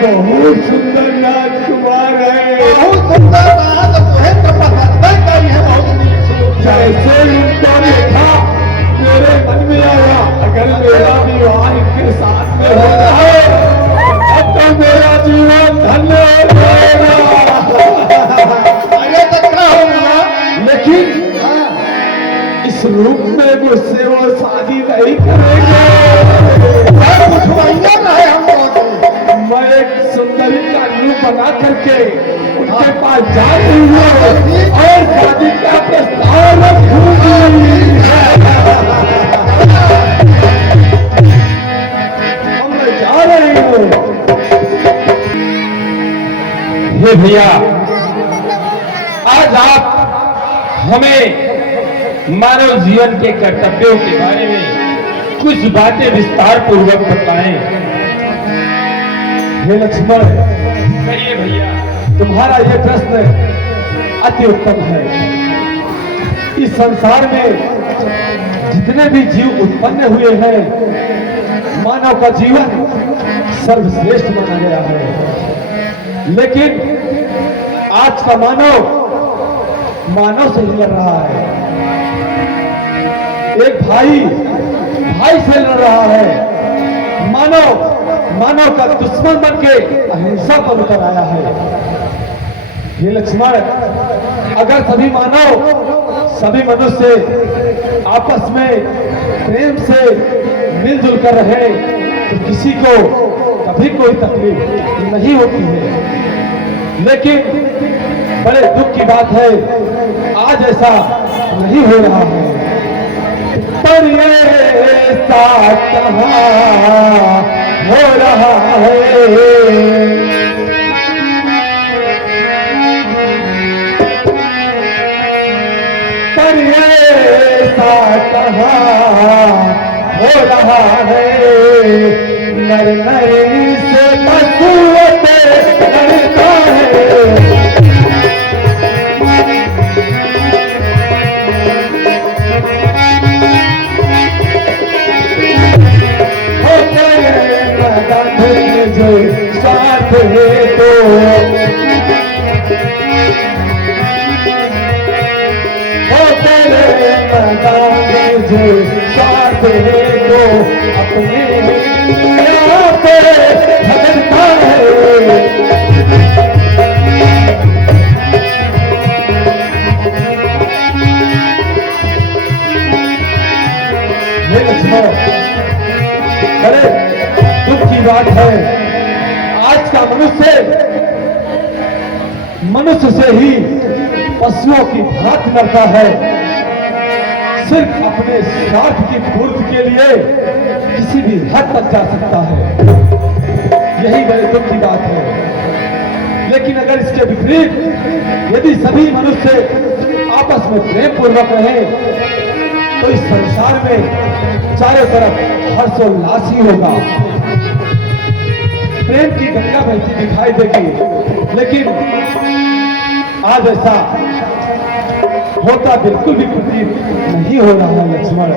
बहुत सुंदर राजकुमार है। बहुत सुंदर बात तुम्हें तो पसंद गई है, बहुत नीक सोच है। जैसे उनको देखा मेरे मन में आया, अगर मेरा विवाह इनके साथ में हो जाए अब तो मेरा जीवन धन्य हो जाएगा। अरे तो क्या होगा? लेकिन इस रूप में मुझसे वो शादी नहीं करेंगे। कुछ है हमको। मैं एक सुंदरी का रूप बना करके उनके पास जा रही हूँ और शादी का प्रस्ताव रखूंगी। हम जा रहे हूँ। हे भैया, आज आप हमें मानव जीवन के कर्तव्यों के बारे में कुछ बातें विस्तार पूर्वक बताएं। हे लक्ष्मण, कहिए भैया। तुम्हारा यह प्रश्न अति उत्तम है। इस संसार में जितने भी जीव उत्पन्न हुए हैं, मानव का जीवन सर्वश्रेष्ठ माना गया है। लेकिन आज का मानव से ही लड़ रहा है। एक भाई से लड़ रहा है। मानव का दुश्मन बन के अहिंसा पर उतर आया है। हे लक्ष्मण, अगर सभी मनुष्य आपस में प्रेम से मिलजुल कर रहे तो किसी को कभी कोई तकलीफ नहीं होती है। लेकिन बड़े दुख की बात है, आज ऐसा नहीं हो रहा है। पर ये ऐसा कहाँ हो रहा है। पर ये ऐसा कहाँ हो रहा है। नर नरी से पशुते लड़ता है। साथ है तो तेरे मैदान जो साथ है तो अपने भगता है। ये लक्ष्मण, बड़े दुख की बात है। आज का मनुष्य से ही पशुओं की भांति लड़ता है। सिर्फ अपने स्वार्थ की पूर्ति के लिए किसी भी हद तक जा सकता है। यही बड़े दुख की बात है। लेकिन अगर इसके विपरीत यदि सभी मनुष्य आपस में प्रेम पूर्वक रहे तो इस संसार में चारों तरफ हर्षोल्लास ही होगा। प्रेम की गंगा बहती दिखाई देगी। लेकिन आज ऐसा होता बिल्कुल भी प्रतीत नहीं हो रहा है लक्ष्मण।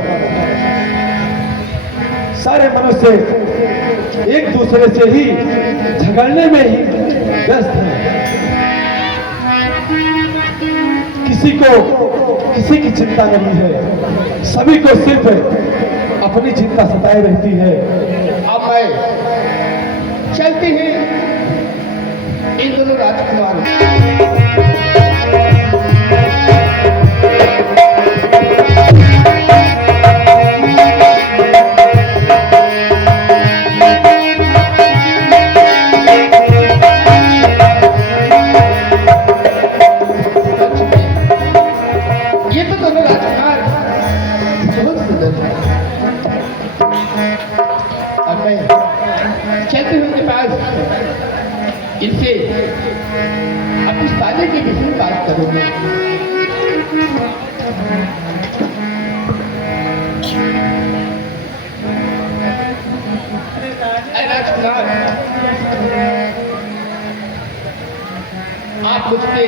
सारे मनुष्य एक दूसरे से ही झगड़ने में ही व्यस्त हैं। किसी की चिंता नहीं है। सभी को सिर्फ अपनी चिंता सताए रहती है। अब मैं चलती हैं इन दोनों राजकुमार। ये तो दोनों राजकुमार बहुत सुंदर है। अब मैं चलती हूँ उनके पास, इनसे अपनी शादी के विषय में बात करूंगी। राजकुमार, आप मुझसे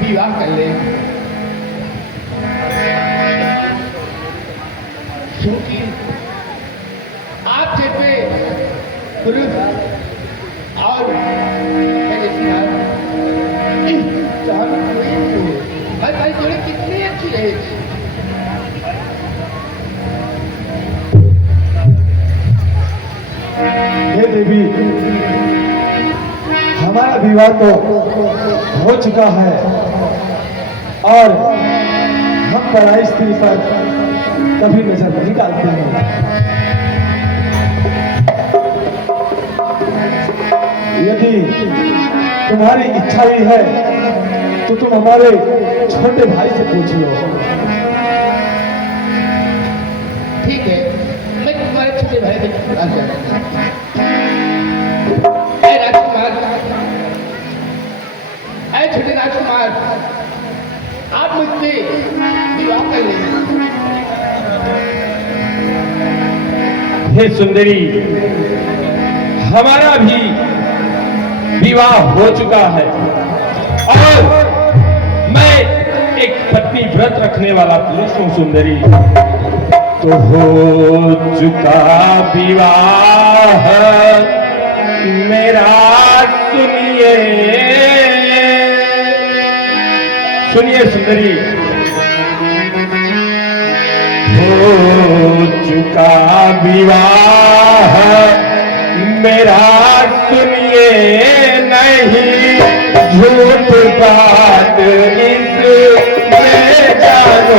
विवाह कर लें, क्योंकि आप जैसे पुरुष और मेरे सियार इस जान भाई जोड़े कितनी अच्छी रहेगी। हे देवी, हमारा विवाह तो हो चुका है और हम पराई स्त्री पर कभी नजर नहीं डालते हैं। यदि तुम्हारी इच्छा ही है तो तुम हमारे छोटे भाई से पूछ लो। ठीक है, मैं तुम्हारे छोटे भाई से बात करूंगा। राजकुमार, छोटे राजकुमार, आप मुझसे विवाह कर लेंगे। हे सुंदरी, हमारा भी विवाह हो चुका है और मैं एक पत्नी व्रत रखने वाला पुरुष हूं। सुंदरी, तो हो चुका विवाह मेरा, सुनिए सुनिए सुंदरी, हो चुका विवाह मेरा, सुनिए नहीं झूठ बात इसमें जानो।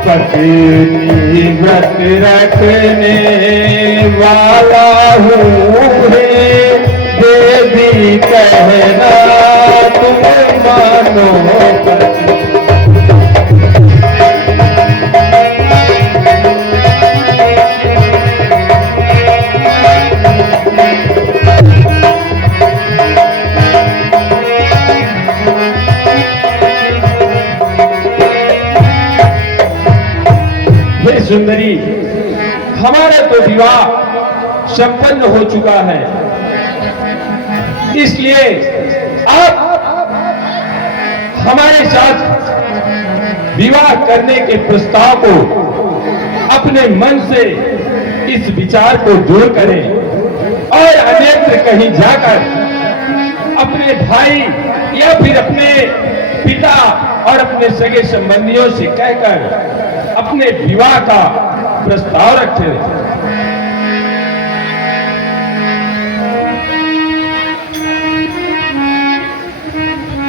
पत्नी व्रत रखने वाला हूँ देवी, कहना तुम मानो। सुंदरी, हमारा तो विवाह संपन्न हो चुका है, इसलिए आप हमारे साथ विवाह करने के प्रस्ताव को अपने मन से इस विचार को दूर करें और अन्यत्र कहीं जाकर अपने भाई या फिर अपने पिता और अपने सगे संबंधियों से कहकर अपने विवाह का प्रस्ताव रखें।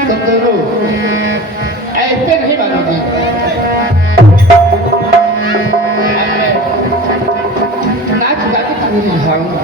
तुम दोनों ऐसे नहीं मानोगे। नाच गा के तुम्हें रिझाऊंगा।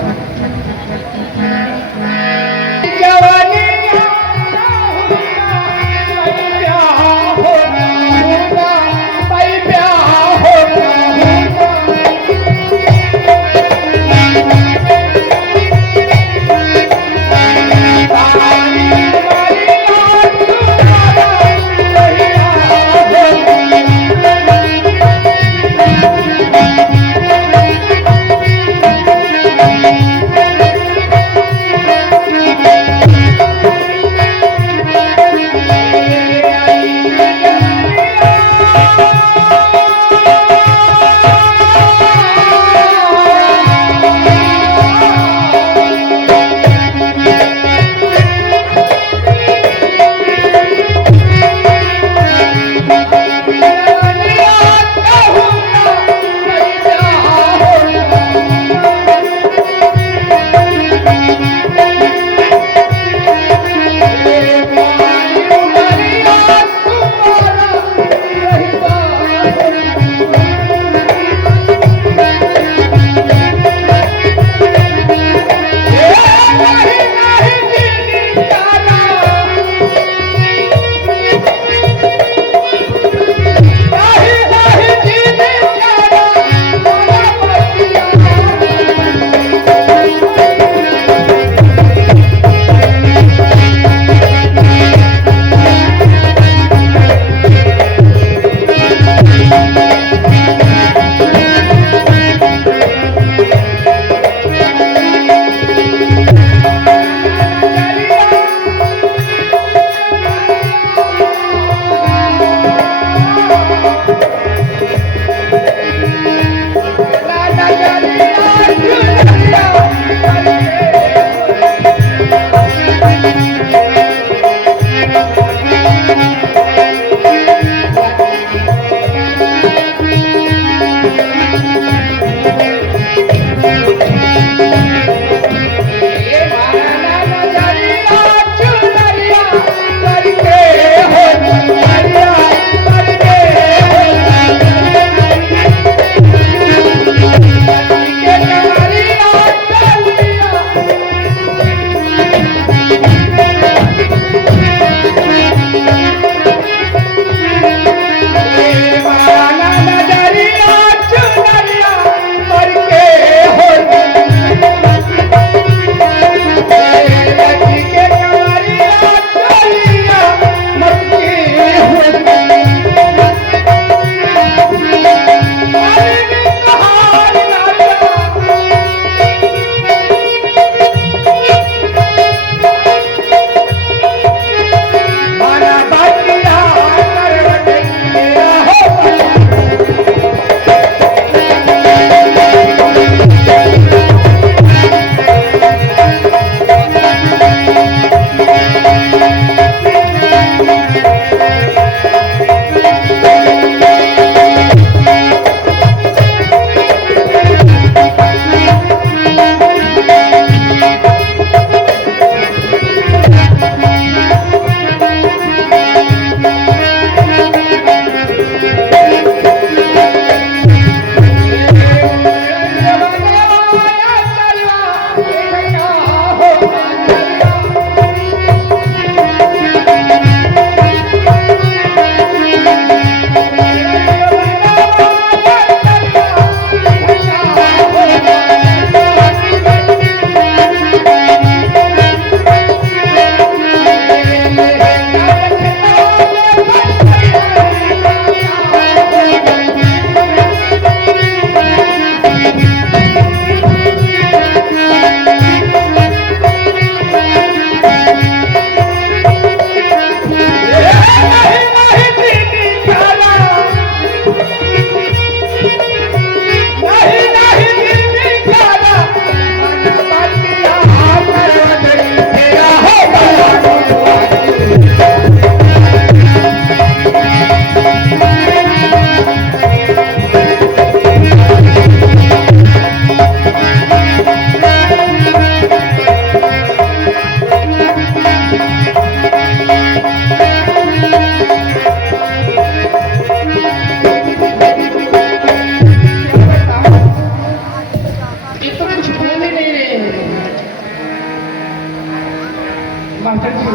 मास्टर जी,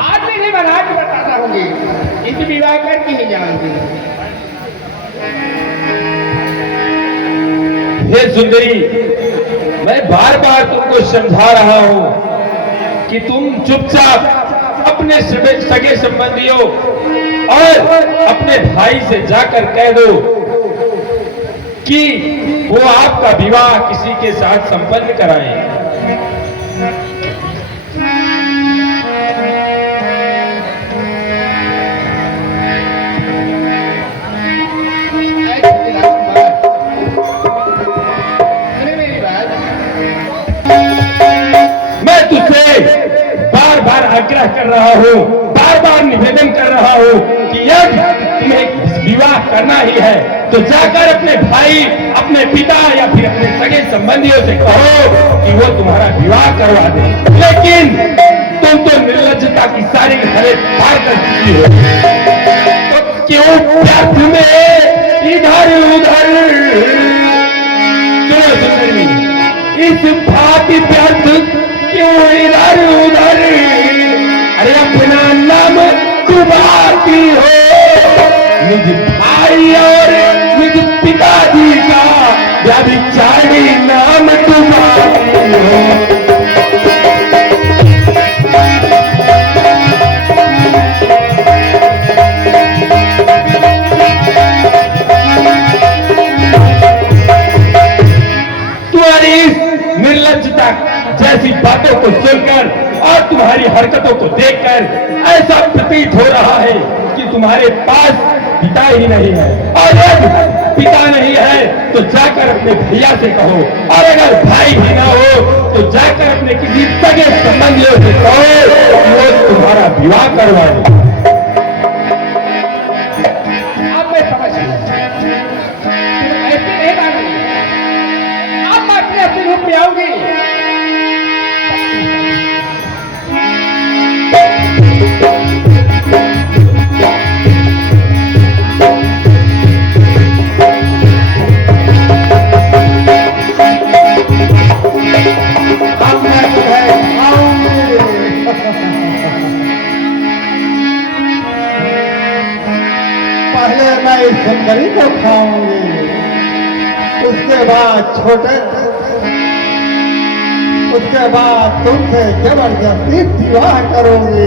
आज नहीं महाराज बताता होंगे, इस विवाह करके ही जाओगे। हे सुंदरी, मैं बार बार तुमको समझा रहा हूं कि तुम चुपचाप अपने सगे संबंधियों और अपने भाई से जाकर कह दो कि वो आपका विवाह किसी के साथ संपन्न कराएं। मैं तुझसे बार बार आग्रह कर रहा हूं, बार बार निवेदन कर रहा हूं कि यदि तुम्हें विवाह करना ही है तो जाकर अपने भाई, अपने पिता या फिर अपने सगे संबंधियों से कहो कि वो तुम्हारा विवाह करवा दे। लेकिन तुम तो निर्लज्जता की सारी हद पार कर चुकी हो, तो क्यों व्यर्थ में इधर उधर? सुनो सुंदरी, इस भांति व्यर्थ क्यों इधर उधर? अरे अपना नाम डुबाती हो, निज भाई और निज पिताजी का व्यभिचारी नाम डुबाती हो। तुम्हारी निर्लज्जता जैसी बातों को सुनकर और तुम्हारी हरकतों को देखकर ऐसा प्रतीत हो रहा है कि तुम्हारे पास पिता ही नहीं है, और यदि पिता नहीं है तो जाकर अपने भैया से कहो, और अगर भाई भी ना हो तो जाकर अपने किसी सगे संबंधियों से कहो कि वो तुम्हारा विवाह करवा दे। अब मैं समझ गया, तुम ऐसे नहीं मानोगे, अब मैं अपने अपने रूप में आऊंगी। पहले मैं इस सुंदरी को खाऊंगी, उसके बाद छोटे, उसके बाद तुमसे जबरदस्ती विवाह करूंगी।